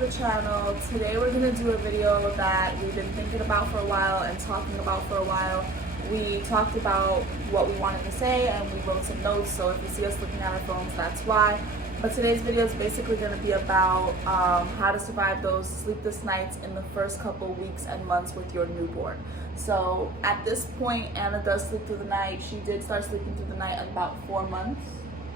to the channel. Today we're going to do a video that we've been thinking about for a while and talking about for a while. We talked about what we wanted to say and we wrote some notes, so if you see us looking at our phones, that's why. But today's video is basically going to be about how to survive those sleepless nights in the first couple weeks and months with your newborn. So at this point, Anna does sleep through the night. She did start sleeping through the night at about 4 months.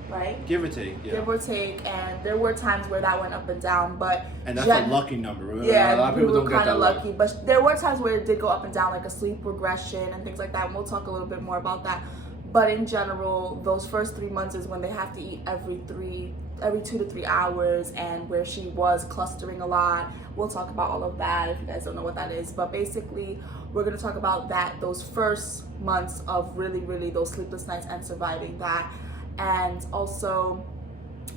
Right? Give or take, yeah. Give or take, and there were times where that went up and down, but... And that's a lucky number. Yeah, a lot of people don't get that lucky, but there were times where it did go up and down, like a sleep regression and things like that, and we'll talk a little bit more about that. But in general, those first 3 months is when they have to eat every 2 to 3 hours, and where she was clustering a lot. We'll talk about all of that if you guys don't know what that is. But basically, we're going to talk about that, those first months of really those sleepless nights and surviving that. And also,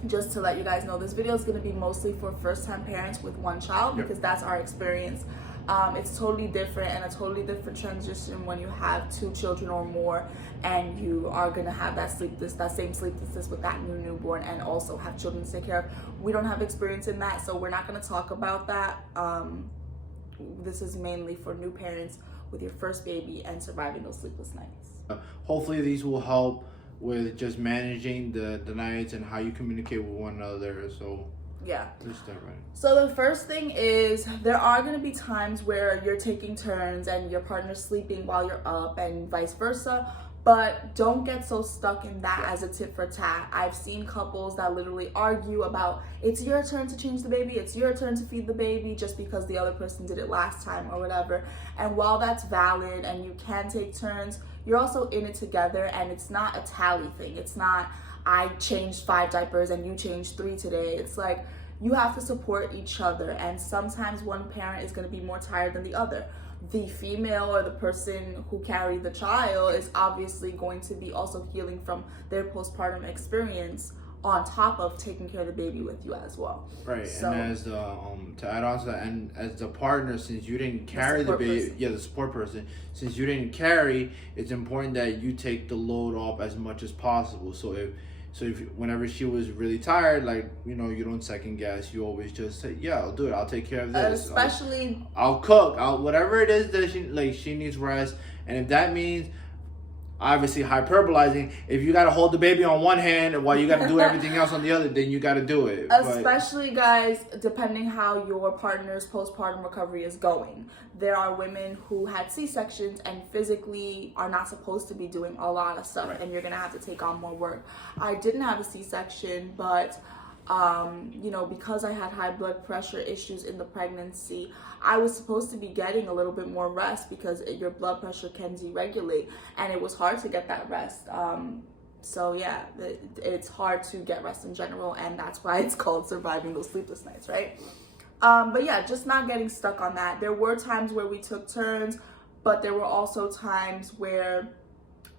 just to let you guys know, this video is going to be mostly for first-time parents with one child, because that's our experience. It's totally different and a totally different transition when you have 2 children or more, and you are going to have that same sleeplessness with that newborn, and also have children to take care of. We don't have experience in that, so we're not going to talk about that. This is mainly for new parents with your first baby and surviving those sleepless nights. Hopefully these will help with just managing the nights and how you communicate with one another. So yeah, let's start right. So the first thing is, there are going to be times where you're taking turns and your partner's sleeping while you're up and vice versa, but don't get so stuck in that as a tit for tat. I've seen couples that literally argue about, it's your turn to change the baby, it's your turn to feed the baby, just because the other person did it last time or whatever. And while that's valid and you can take turns, you're also in it together, and it's not a tally thing. It's not, I changed 5 diapers and you changed 3 today. It's like, you have to support each other, and sometimes one parent is going to be more tired than the other. The female or the person who carried the child is obviously going to be also healing from their postpartum experience, on top of taking care of the baby with you as well. Right. So, and as the to add on to that, and as the partner, since you didn't carry the baby, the support person, since you didn't carry, it's important that you take the load off as much as possible. So if whenever she was really tired, like, you know, you don't second guess, you always just say, yeah, I'll do it, I'll take care of this, especially I'll cook, whatever it is that she needs rest. And if that means, obviously hyperbolizing, if you got to hold the baby on one hand while you got to do everything else on the other, then you got to do it. Especially, guys, depending how your partner's postpartum recovery is going. There are women who had C-sections and physically are not supposed to be doing a lot of stuff, and you're going to have to take on more work. I didn't have a C-section, but you know, because I had high blood pressure issues in the pregnancy, I was supposed to be getting a little bit more rest, because your blood pressure can deregulate, and it was hard to get that rest. So yeah, it's hard to get rest in general, and that's why it's called surviving those sleepless nights, right? But yeah, just not getting stuck on that. There were times where we took turns, but there were also times where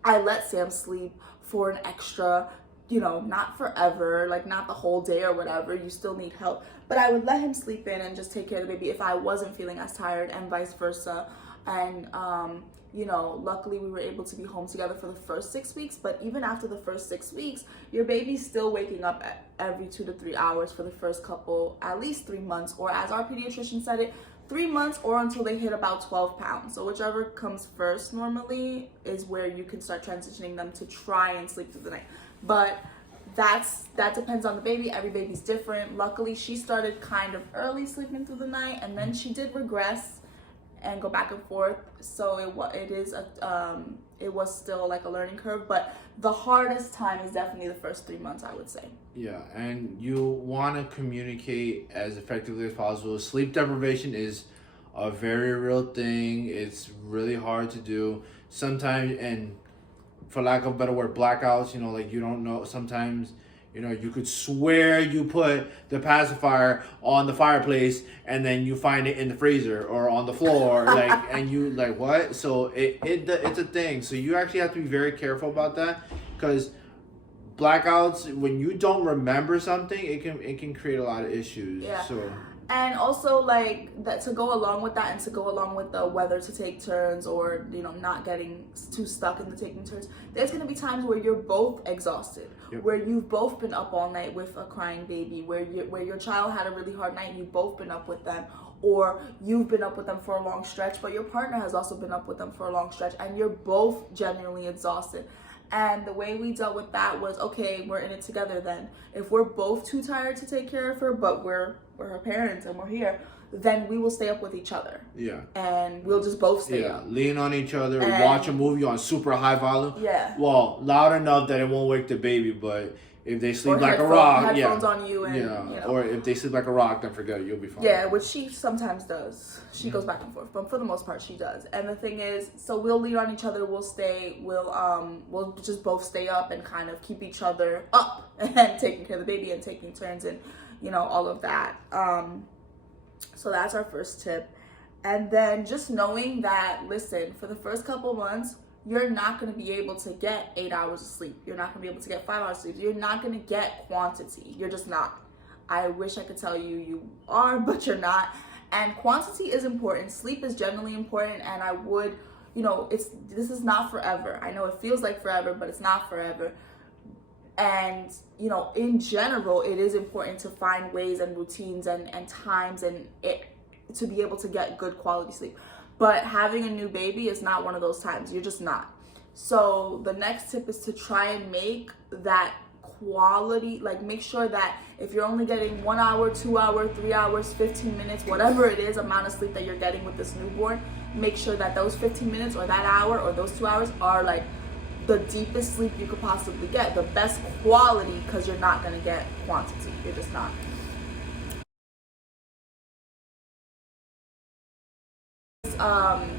I let Sam sleep for an extra, you know, not forever, like not the whole day or whatever, you still need help. But I would let him sleep in and just take care of the baby if I wasn't feeling as tired, and vice versa. And, you know, luckily we were able to be home together for the first 6 weeks. But even after the first 6 weeks, your baby's still waking up every 2 to 3 hours for the first couple, at least 3 months, or as our pediatrician said it, 3 months, or until they hit about 12 pounds. So whichever comes first normally is where you can start transitioning them to try and sleep through the night. But that depends on the baby. Every baby's different. Luckily, she started kind of early sleeping through the night, and then she did regress and go back and forth. So it was still like a learning curve, but the hardest time is definitely the first 3 months, I would say. Yeah, and you want to communicate as effectively as possible. Sleep deprivation is a very real thing. It's really hard to do sometimes, and for lack of a better word, blackouts, you know, like you don't know, sometimes, you know, you could swear you put the pacifier on the fireplace and then you find it in the freezer or on the floor, like, and you like, what? So it's a thing. So you actually have to be very careful about that, because blackouts, when you don't remember something, it can create a lot of issues. Yeah. So And also, like, that to go along with that, and to go along with the whether to take turns or, you know, not getting too stuck in the taking turns, there's going to be times where you're both exhausted, where you've both been up all night with a crying baby, where your child had a really hard night and you've both been up with them, or you've been up with them for a long stretch, but your partner has also been up with them for a long stretch, and you're both genuinely exhausted. And the way we dealt with that was, okay, we're in it together then. If we're both too tired to take care of her, but we're her parents and we're here, then we will stay up with each other. Yeah. And we'll just both stay up. Lean on each other, And watch a movie on super high volume. Yeah. Well, loud enough that it won't wake the baby, but if they sleep or like a rock, headphones on you, and you you know. Or if they sleep like a rock, then forget it, you'll be fine. Yeah, which she sometimes does. She goes back and forth, but for the most part, she does. And the thing is, so we'll lean on each other. We'll just both stay up and kind of keep each other up and taking care of the baby and taking turns and, you know, all of that. So that's our first tip. And then just knowing that, listen, for the first couple months, you're not going to be able to get 8 hours of sleep. You're not going to be able to get 5 hours of sleep. You're not going to get quantity. You're just not. I wish I could tell you you are, but you're not. And quantity is important. Sleep is generally important. And I would, you know, this is not forever. I know it feels like forever, but it's not forever. And, you know, in general, it is important to find ways and routines and times to be able to get good quality sleep. But having a new baby is not one of those times. You're just not. So the next tip is to try and make that quality, like make sure that if you're only getting 1 hour, 2 hours, 3 hours, 15 minutes, whatever it is, amount of sleep that you're getting with this newborn, make sure that those 15 minutes or that hour or those 2 hours are like the deepest sleep you could possibly get, the best quality, because you're not going to get quantity. You're just not.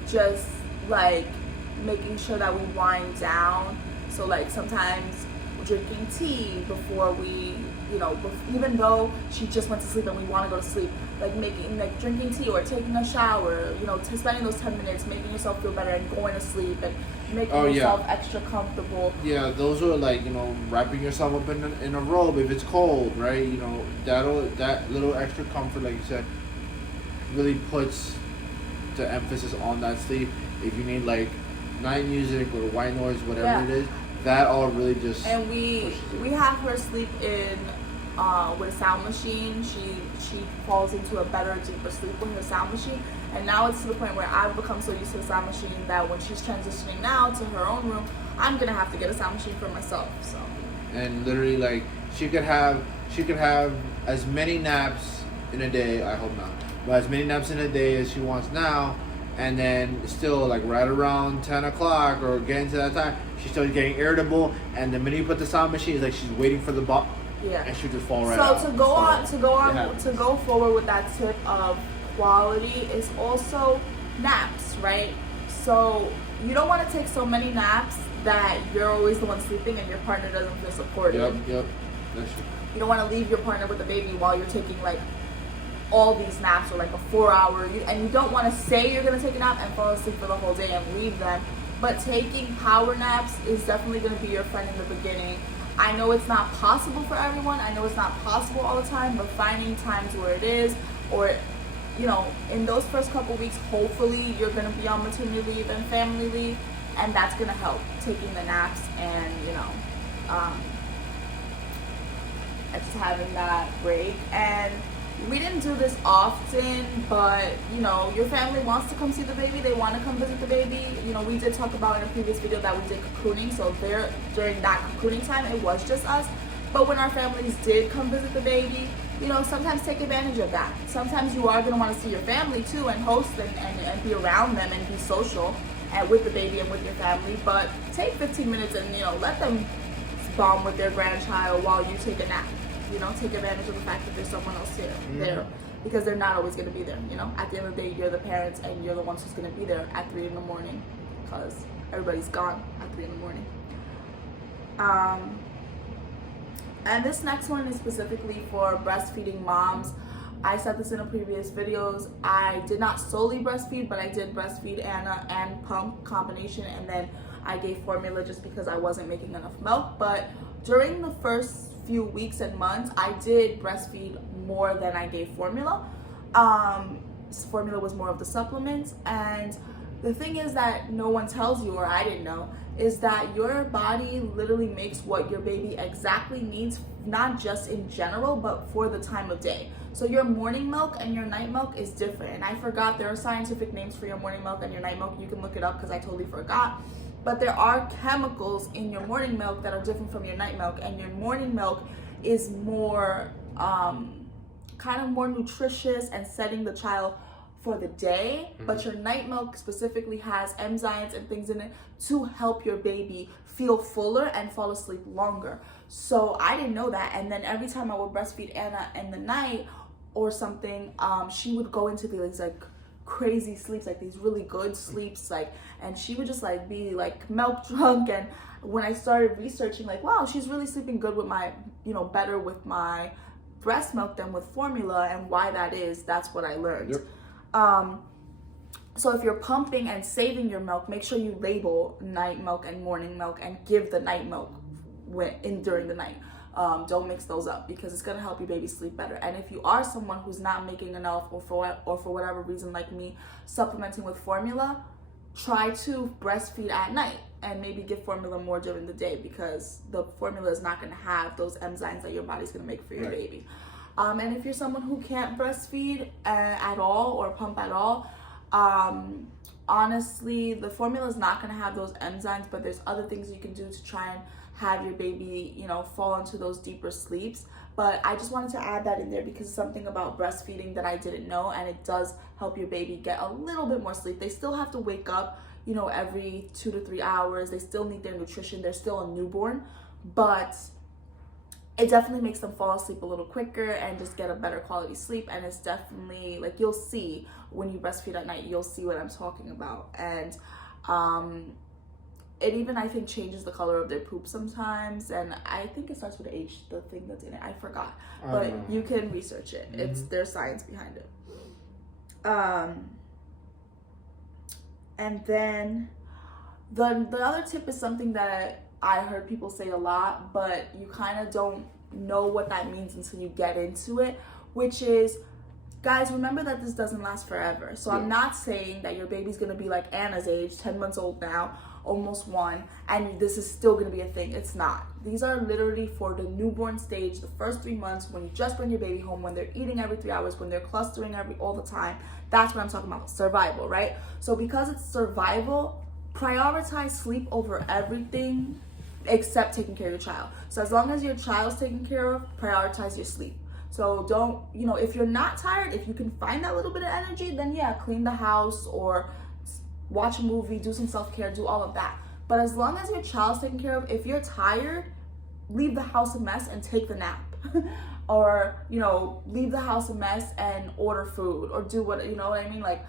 Just like making sure that we wind down. So like sometimes drinking tea before we, you know, even though she just went to sleep and we want to go to sleep, like drinking tea or taking a shower, you know, spending those 10 minutes making yourself feel better and going to sleep and making yourself extra comfortable. Yeah, those are like, you know, wrapping yourself up in a robe if it's cold, right? You know, that little extra comfort, like you said, really puts the emphasis on that sleep. If you need like night music or white noise, whatever it is, that all really just. And we have her sleep in with a sound machine. She falls into a better, deeper sleep with her sound machine. And now it's to the point where I've become so used to the sound machine that when she's transitioning now to her own room, I'm gonna have to get a sound machine for myself. So. And literally, like she could have as many naps in a day. I hope not. But as many naps in a day as she wants now, and then still like right around 10 o'clock or getting to that time, she's still getting irritable, and the minute you put the sound machine, it's like she's waiting for the ball, and she'll just fall right out. So to go forward with that tip of quality is also naps, right? So you don't want to take so many naps that you're always the one sleeping and your partner doesn't feel supported. Yep, that's true. You don't want to leave your partner with the baby while you're taking like all these naps or like a 4 hour, and you don't want to say you're going to take a nap and fall asleep for the whole day and leave them. But taking power naps is definitely going to be your friend in the beginning. I know it's not possible for everyone. I know it's not possible all the time, but finding times where it is, or, you know, in those first couple weeks, hopefully you're going to be on maternity leave and family leave, and that's going to help, taking the naps and, you know, just having that break. And we didn't do this often, but, you know, your family wants to come see the baby, they want to come visit the baby. You know, we did talk about in a previous video that we did cocooning, so during that cocooning time, it was just us. But when our families did come visit the baby, you know, sometimes take advantage of that. Sometimes you are going to want to see your family too and host and be around them and be social and with the baby and with your family. But take 15 minutes and, you know, let them bond with their grandchild while you take a nap. You know, take advantage of the fact that there's someone else there, because they're not always going to be there. You know, at the end of the day, you're the parents and you're the ones who's going to be there at 3 in the morning, because everybody's gone at 3 in the morning. And this next one is specifically for breastfeeding moms. I said this in a previous videos. I did not solely breastfeed, but I did breastfeed Anna and pump combination, and then I gave formula just because I wasn't making enough milk. But during the first few weeks and months, I did breastfeed more than I gave formula. Formula was more of the supplements. And the thing is that no one tells you, or I didn't know, is that your body literally makes what your baby exactly needs, not just in general, but for the time of day. So your morning milk and your night milk is different. And I forgot, there are scientific names for your morning milk and your night milk. You can look it up because I totally forgot. But there are chemicals in your morning milk that are different from your night milk. And your morning milk is more, kind of more nutritious and setting the child for the day, but your night milk specifically has enzymes and things in it to help your baby feel fuller and fall asleep longer. So I didn't know that, and then every time I would breastfeed Anna in the night or something, she would go into these like crazy sleeps, like these really good sleeps, like, and she would just like be like milk drunk. And when I started researching, like, wow, she's really sleeping good with my, better with my breast milk than with formula, and why that is, that's what I learned. Yep. So if you're pumping and saving your milk, make sure you label night milk and morning milk and give the night milk during the night. Don't mix those up, because it's gonna help your baby sleep better. And if you are someone who's not making enough, or for whatever reason, like me, supplementing with formula, try to breastfeed at night and maybe give formula more during the day, because the formula is not gonna have those enzymes that your body's gonna make for your baby. And if you're someone who can't breastfeed at all or pump at all, honestly, the formula is not going to have those enzymes, but there's other things you can do to try and have your baby, fall into those deeper sleeps. But I just wanted to add that in there because it's something about breastfeeding that I didn't know, and it does help your baby get a little bit more sleep. They still have to wake up, every 2 to 3 hours. They still need their nutrition. They're still a newborn, but it definitely makes them fall asleep a little quicker and just get a better quality sleep. And it's definitely, like, you'll see when you breastfeed at night, you'll see what I'm talking about. And it even, I think, changes the color of their poop sometimes. And I think it starts with H, the thing that's in it. I forgot. But you can research it. There's science behind it. And then the other tip is something that I heard people say a lot, but you kind of don't know what that means until you get into it, which is, guys, remember that this doesn't last forever. So I'm not saying that your baby's going to be like Anna's age, 10 months old now, almost 1, and this is still going to be a thing. It's not. These are literally for the newborn stage, the first 3 months, when you just bring your baby home, when they're eating every 3 hours, when they're clustering all the time. That's what I'm talking about, survival, right? So because it's survival, prioritize sleep over everything except taking care of your child. So as long as your child's taken care of, prioritize your sleep. So don't, if you're not tired, if you can find that little bit of energy, then yeah, clean the house or watch a movie, do some self-care, do all of that. But as long as your child's taken care of, if you're tired, leave the house a mess and take the nap. Or, leave the house a mess and order food, or do what, what I mean? Like,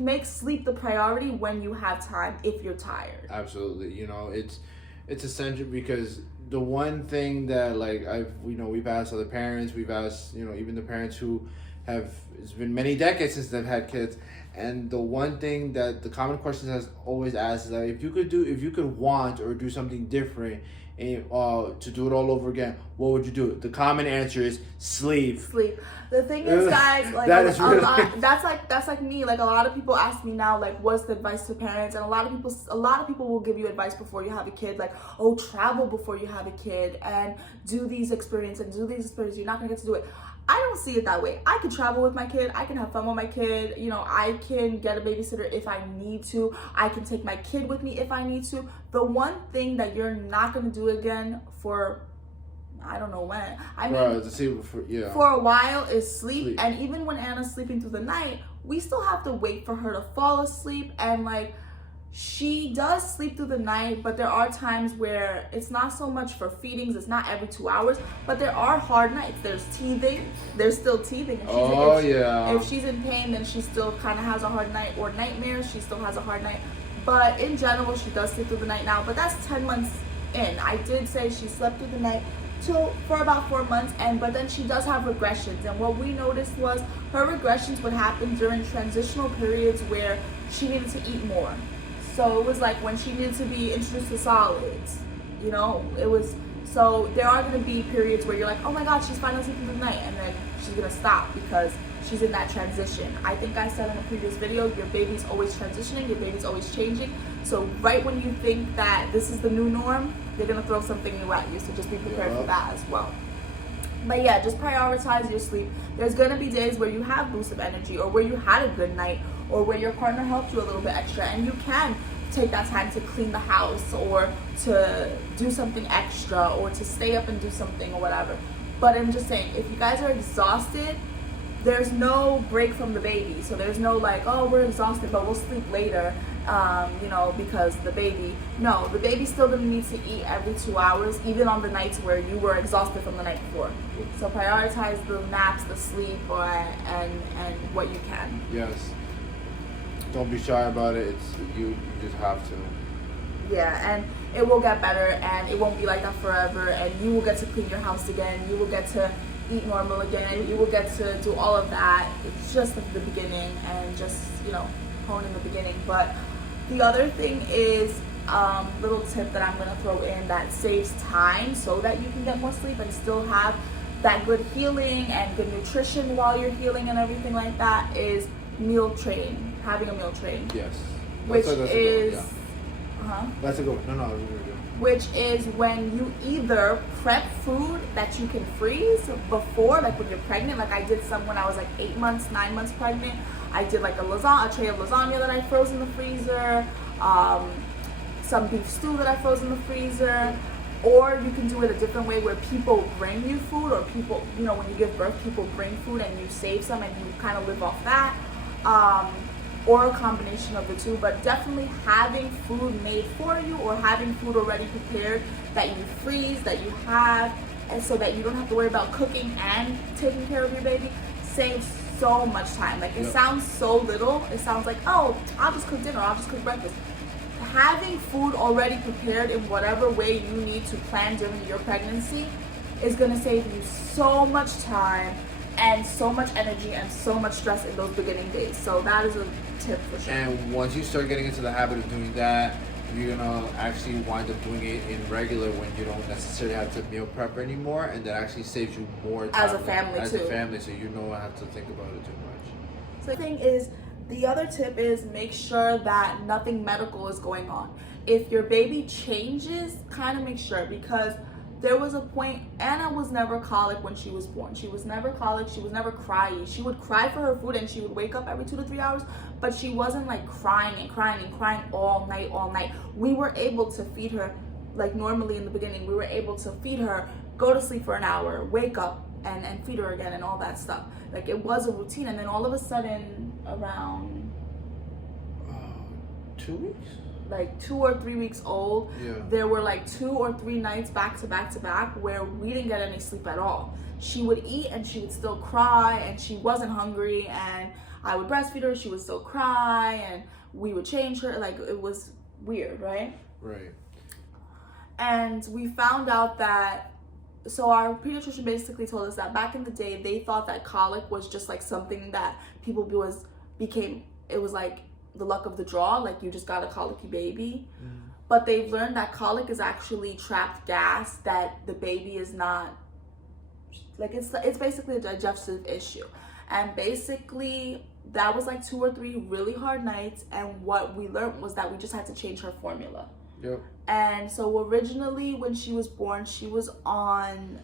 make sleep the priority when you have time, if you're tired. Absolutely. It's essential, because the one thing that, like, we've asked other parents, we've asked, even the parents who have, it's been many decades since they've had kids, and the one thing that the common question has always asked is that if you could want or do something different and to do it all over again, what would you do? The common answer is sleep. The thing is, guys, like, that's like me. Like, a lot of people ask me now, like, what's the advice to parents? And a lot of people will give you advice before you have a kid, like, oh, travel before you have a kid and do these experiences. You're not gonna get to do it. I don't see it that way. I can travel with my kid. I can have fun with my kid. I can get a babysitter if I need to. I can take my kid with me if I need to. The one thing that you're not going to do again for, I don't know when. For a while is sleep. And even when Anna's sleeping through the night, we still have to wait for her to fall asleep. And, like, she does sleep through the night, but there are times where it's not so much for feedings. It's not every 2 hours, but there are hard nights. There's teething. There's still teething. If she's in pain, then she still kind of has a hard night, or nightmares. She still has a hard night. But in general, she does sleep through the night now. But that's 10 months in. I did say she slept through the night for about 4 months, but then she does have regressions. And what we noticed was her regressions would happen during transitional periods where she needed to eat more. So it was like when she needed to be introduced to solids, so there are going to be periods where you're like, oh my God, she's finally sleeping through the night, and then she's going to stop because she's in that transition. I think I said in a previous video, your baby's always transitioning, your baby's always changing. So right when you think that this is the new norm, they're gonna throw something new at you. So just be prepared for that as well. But yeah, just prioritize your sleep. There's gonna be days where you have boosts of energy, or where you had a good night, or where your partner helped you a little bit extra, and you can take that time to clean the house, or to do something extra, or to stay up and do something or whatever. But I'm just saying, if you guys are exhausted, there's no break from the baby. So there's no like, oh, we're exhausted, but we'll sleep later, because the baby. No, the baby's still gonna need to eat every 2 hours, even on the nights where you were exhausted from the night before. So prioritize the naps, the sleep, and what you can. Yes. Don't be shy about it. You just have to. Yeah, and it will get better, and it won't be like that forever, and you will get to clean your house again, you will get to eat normal again, you will get to do all of that. It's just at the beginning, and just, hone in the beginning. But the other thing is, little tip that I'm gonna throw in that saves time so that you can get more sleep and still have that good healing and good nutrition while you're healing and everything like that, is meal train, having a meal train. Yes. Which is... That's a good one. No, I was going to do. Which is when you either prep food that you can freeze before, like when you're pregnant. Like I did some when I was like 8 months, 9 months pregnant. I did like a tray of lasagna that I froze in the freezer, some beef stew that I froze in the freezer. Or you can do it a different way, where people bring you food, or people, when you give birth, people bring food and you save some and you kind of live off that. Or a combination of the two, but definitely having food made for you, or having food already prepared that you freeze, that you have, and so that you don't have to worry about cooking and taking care of your baby, saves so much time. Like, it sounds so little. It sounds like, oh, I'll just cook dinner, I'll just cook breakfast. Having food already prepared in whatever way you need to plan during your pregnancy is gonna save you so much time and so much energy and so much stress in those beginning days. So that is a tip for sure. And once you start getting into the habit of doing that, you're gonna actually wind up doing it in regular, when you don't necessarily have to meal prep anymore, and that actually saves you more time as a family as too. a family, so you don't have to think about it too much. So the thing is, the other tip is, make sure that nothing medical is going on. If your baby changes, kind of make sure, because there was a point, Anna was never colic when she was born. She was never colic, she was never crying. She would cry for her food and she would wake up every 2 to 3 hours, but she wasn't like crying all night. We were able to feed her, like normally in the beginning, we were able to feed her, go to sleep for an hour, wake up, and feed her again and all that stuff. Like, it was a routine. And then all of a sudden, around 2 weeks? Like 2 or 3 weeks old, there were like 2 or 3 nights back to back where we didn't get any sleep at all. She would eat and she would still cry, and she wasn't hungry, and I would breastfeed her, she would still cry, and we would change her. Like, it was weird, right? Right. And we found out that, so our pediatrician basically told us that back in the day, they thought that colic was just like something that people it was like the luck of the draw, like you just got a colicky baby. But they've learned that colic is actually trapped gas that the baby is not, like, it's basically a digestive issue. And basically that was like 2 or 3 really hard nights, and what we learned was that we just had to change her formula. And so originally when she was born, she was on,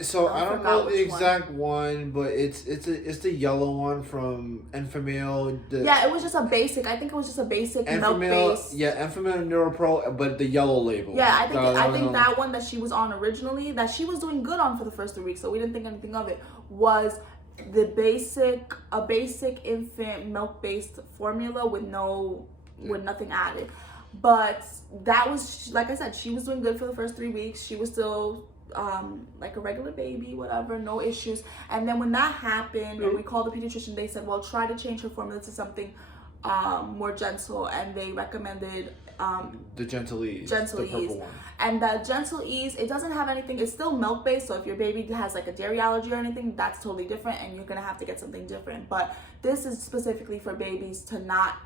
so I don't know the exact one, but it's the yellow one from Enfamil. It was just a basic. I think it was just a basic milk base. Yeah, Enfamil NeuroPro, but the yellow label. Yeah, I think that one that she was on originally, that she was doing good on for the first 3 weeks, so we didn't think anything of it, was a basic infant milk based formula with nothing added. But that was, like I said, she was doing good for the first 3 weeks. She was still like a regular baby, whatever, no issues. And then when that happened, and we called the pediatrician, they said, well, try to change her formula to something more gentle, and they recommended the Gentle Ease, the purple one. And that Gentle Ease, it doesn't have anything, it's still milk based, so if your baby has like a dairy allergy or anything, that's totally different, and you're gonna have to get something different. But this is specifically for babies to not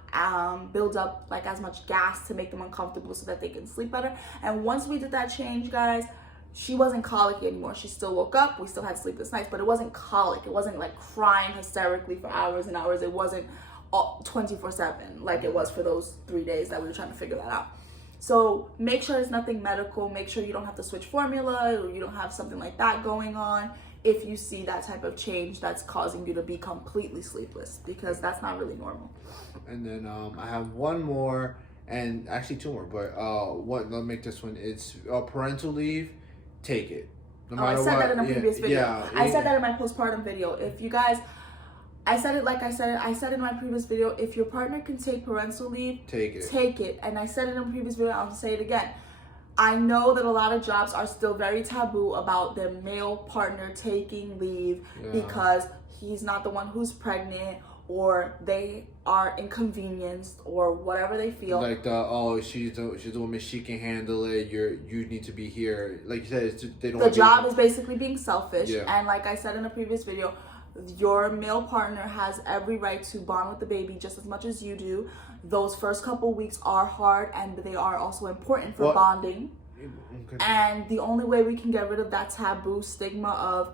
build up like as much gas to make them uncomfortable, so that they can sleep better. And once we did that change, guys, she wasn't colicky anymore. She still woke up. We still had sleepless nights, but it wasn't colic. It wasn't like crying hysterically for hours and hours. It wasn't 24/7 like it was for those 3 days that we were trying to figure that out. So make sure it's nothing medical. Make sure you don't have to switch formula, or you don't have something like that going on if you see that type of change that's causing you to be completely sleepless, because that's not really normal. And then I have one more, and actually two more, but let's make this one. It's parental leave. Take it. No I matter said what. that in a previous video. Yeah, I said that in my postpartum video. If you guys, I said in my previous video, if your partner can take parental leave, take it. Take it. And I said it in a previous video, I'll say it again. I know that a lot of jobs are still very taboo about their male partner taking leave because he's not the one who's pregnant, or they are inconvenienced, or whatever they feel. Like she's the woman, she can handle it. You need to be here. Like you said, they don't. The job is basically being selfish, Yeah. and like I said in a previous video, your male partner has every right to bond with the baby just as much as you do. Those first couple weeks are hard, and they are also important for bonding. Okay. And the only way we can get rid of that taboo stigma of,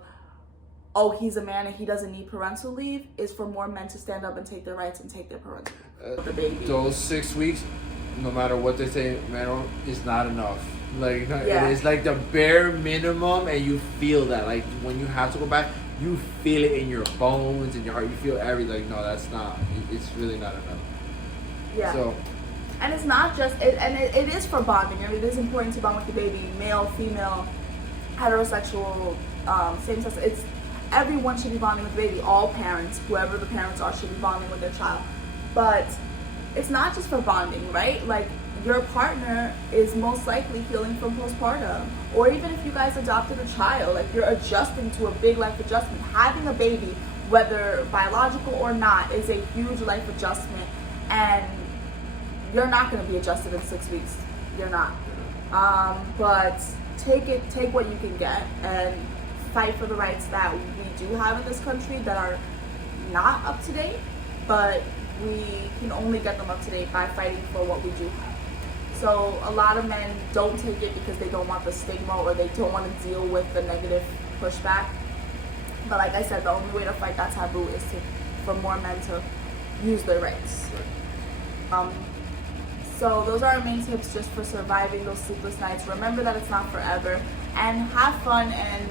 oh, he's a man and he doesn't need parental leave, is for more men to stand up and take their rights and take their parental leave with the baby. Those 6 weeks, no matter what they say, man, is not enough. Like Yeah. it is like the bare minimum, and you feel that. Like when you have to go back, you feel it in your bones and your heart. You feel everything. No, that's not. It's really not enough. Yeah. So. And it's not just, it is for bonding. I mean, it is important to bond with the baby, male, female, heterosexual, same sex. It's, everyone should be bonding with the baby. All parents, whoever the parents are, should be bonding with their child. But it's not just for bonding, right? Like, your partner is most likely healing from postpartum. Or even if you guys adopted a child, like, you're adjusting to a big life adjustment. Having a baby, whether biological or not, is a huge life adjustment. And you're not going to be adjusted in 6 weeks. You're not. But take what you can get, and fight for the rights that we do have in this country that are not up to date, but we can only get them up to date by fighting for what we do have. So a lot of men don't take it because they don't want the stigma, or they don't want to deal with the negative pushback. But like I said, the only way to fight that taboo is for more men to use their rights. So those are our main tips just for surviving those sleepless nights. Remember that it's not forever, and have fun, and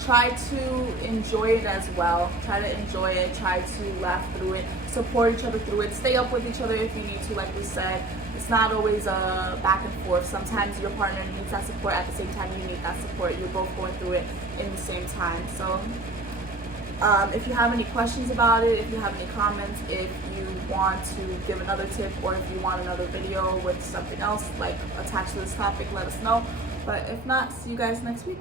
try to enjoy it as well. Try to enjoy it, try to laugh through it, support each other through it, stay up with each other if you need to, like we said. It's not always a back and forth. Sometimes your partner needs that support at the same time you need that support. You're both going through it in the same time. So if you have any questions about it, if you have any comments, if you want to give another tip, or if you want another video with something else like attached to this topic, let us know. But if not, see you guys next week.